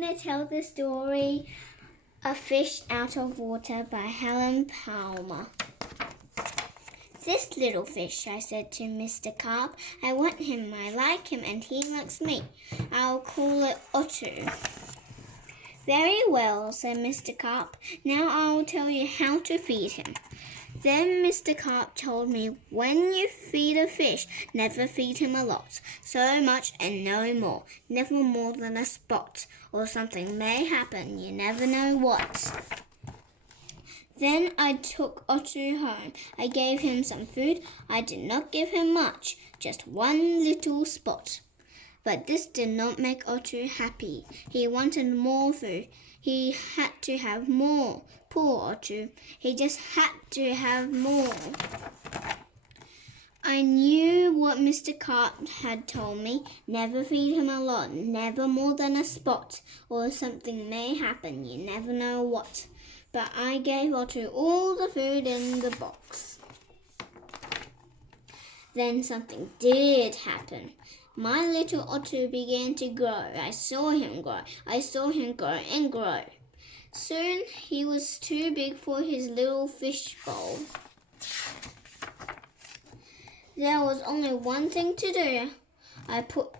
going to tell the story A Fish Out of Water by Helen Palmer. This little fish, I said to Mr. Carp, I want him, I like him, and he likes me. I'll call it Otto. Very well, said Mr. Carp. Now I'll tell you how to feed him. Then Mr. Carp told me, when you feed a fish, never feed him a lot, so much and no more, never more than a spot, or something may happen, you never know what. Then I took Otto home. I gave him some food. I did not give him much, just one little spot. But this did not make Otto happy. He wanted more food. He had to have more. Poor Otto. He just had to have more. I knew what Mr. Carp had told me. Never feed him a lot, never more than a spot, or something may happen, you never know what. But I gave Otto all the food in the box. Then something did happen. My little Otto began to grow. I saw him grow. I saw him grow and grow. Soon he was too big for his little fish bowl. There was only one thing to do. I put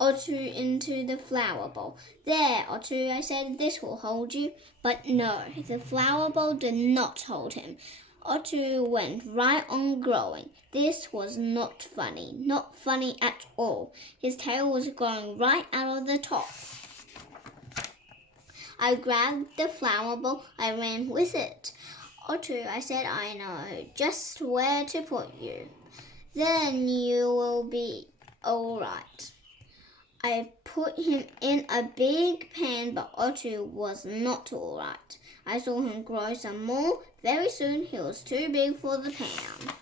Otto into the flower bowl. There, Otto, I said, this will hold you. But no, the flower bowl did not hold him. Otto went right on growing. This was not funny at all. His tail was growing right out of the top. I grabbed the flower bowl. I ran with it. Otto, I said, I know just where to put you. Then you will be all right. I put him in a big pan, but Otto was not all right. I saw him grow some more. Very soon he was too big for the pan.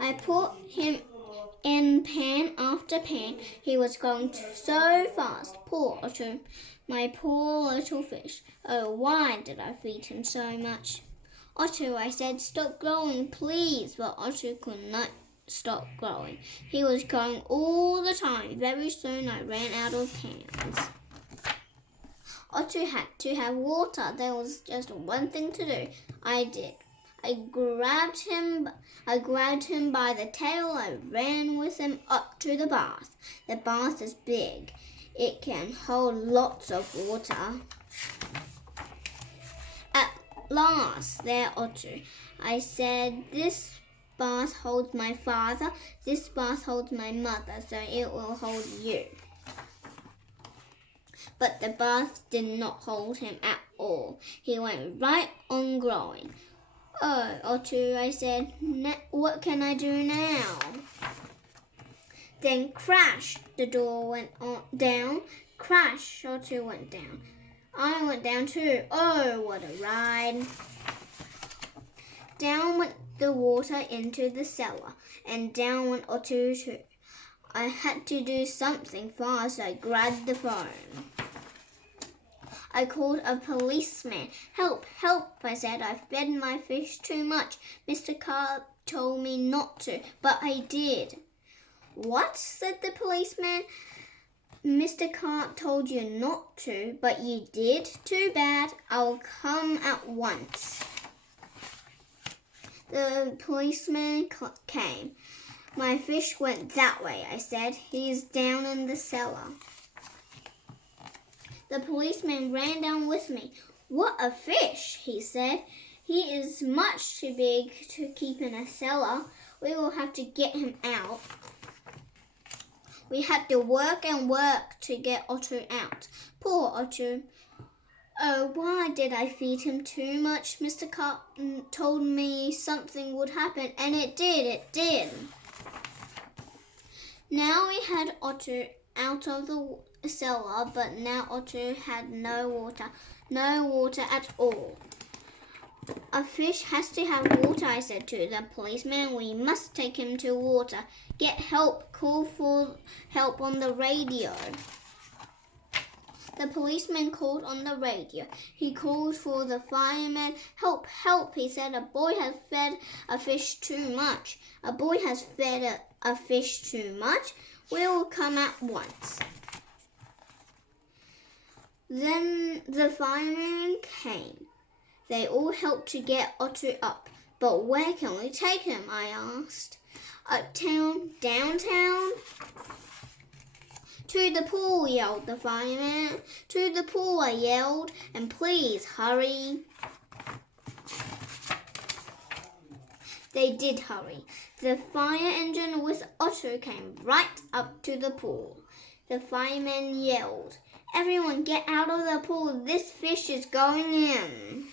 I put him in pan after pan. He was growing so fast. Poor Otto, my poor little fish. Oh, why did I feed him so much? Otto, I said, stop growing, please. But Otto could not stop growing. He was growing all the time. Very soon I ran out of pans. Otto had to have water. There was just one thing to do. I did. I grabbed him by the tail. I ran with him up to the bath. The bath is big. It can hold lots of water. At last, there, Otto. I said, this bath holds my father. This bath holds my mother, so it will hold you. But the bath did not hold him at all. He went right on growing. Oh, Otto, I said, what can I do now? Then crash, the door went down. Crash, Otto went down. I went down too. Oh, what a ride. Down went the water into the cellar, and down went Otto too. I had to do something fast, so I grabbed the phone. I called a policeman. Help, help, I said. I fed my fish too much. Mr. Carp told me not to, but I did. What? Said the policeman. Mr. Carp told you not to, but you did? Too bad. I'll come at once. The policeman came. My fish went that way, I said. He's down in the cellar. The policeman ran down with me. What a fish, he said. He is much too big to keep in a cellar. We will have to get him out. We had to work and work to get Otto out. Poor Otto. Oh, why did I feed him too much? Mr. Carp told me something would happen, and it did. Now we had Otto out of the cellar, but now Otto had no water at all. A fish has to have water, I said to the policeman. We must take him to water. Get help. Call for help on the radio. The policeman called on the radio. He called for the fireman. Help, help, he said. A boy has fed a fish too much. A boy has fed a fish too much. We will come at once. Then the firemen came. They all helped to get Otter up. But where can we take him? I asked. Uptown? Downtown? To the pool, yelled the fireman. To the pool, I yelled, and please hurry. They did hurry. The fire engine with Otter came right up to the pool. The fireman yelled, "Everyone get out of the pool. This fish is going in."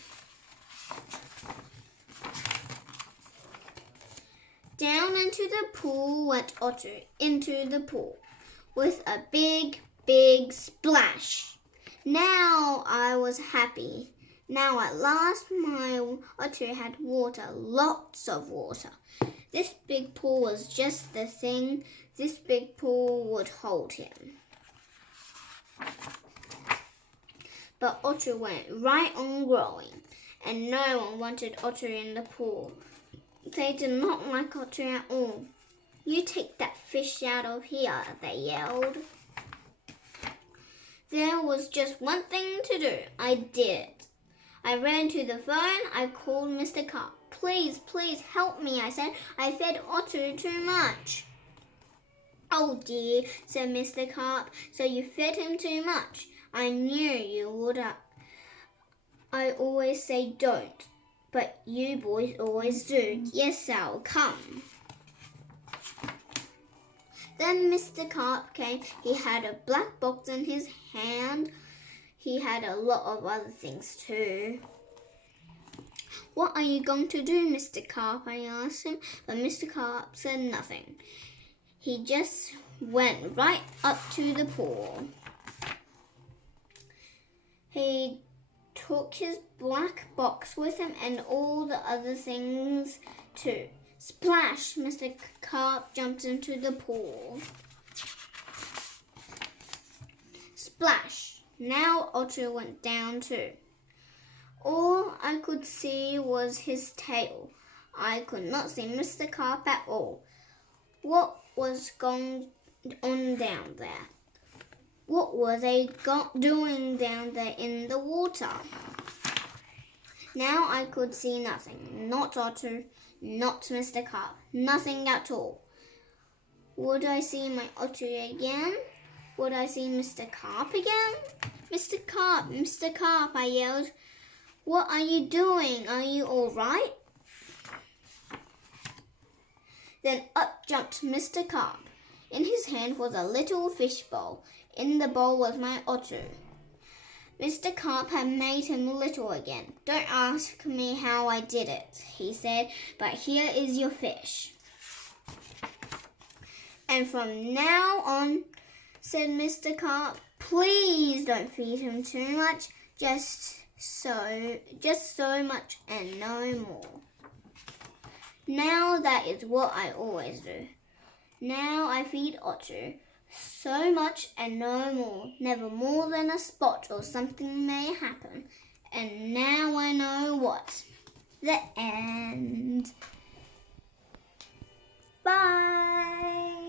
Down into the pool went Otter, into the pool, with a big, big splash. Now I was happy. Now at last my Otter had water, lots of water. This big pool was just the thing. This big pool would hold him. But Otter went right on growing, and no one wanted Otter in the pool. They did not like Otter at all. "You take that fish out of here," they yelled. There was just one thing to do. I did it. I ran to the phone. I called Mr. Carp. "Please, please help me," I said. "I fed Otter too much." "Oh dear," said Mr. Carp. "So you fed him too much. I knew you would. I always say don't, but you boys always do. Yes, I'll come." Then Mr. Carp came. He had a black box in his hand. He had a lot of other things too. "What are you going to do, Mr. Carp?" I asked him, but Mr. Carp said nothing. He just went right up to the pool. He took his black box with him and all the other things too. Splash! Mr. Carp jumped into the pool. Splash! Now Otter went down too. All I could see was his tail. I could not see Mr. Carp at all. What was going on down there? What were they doing down there in the water? Now I could see nothing. Not Otter, not Mr. Carp, nothing at all. Would I see my Otter again? Would I see Mr. Carp again? Mr. Carp, I yelled. "What are you doing? Are you all right?" Then up jumped Mr. Carp. In his hand was a little fish bowl. In the bowl was my Otter. Mr. Carp had made him little again. "Don't ask me how I did it," he said, "but here is your fish." "And from now on," said Mr. Carp, "please don't feed him too much, just so much and no more." Now that is what I always do. Now I feed Otter so much and no more, never more than a spot or something may happen. And now I know what. The end. Bye.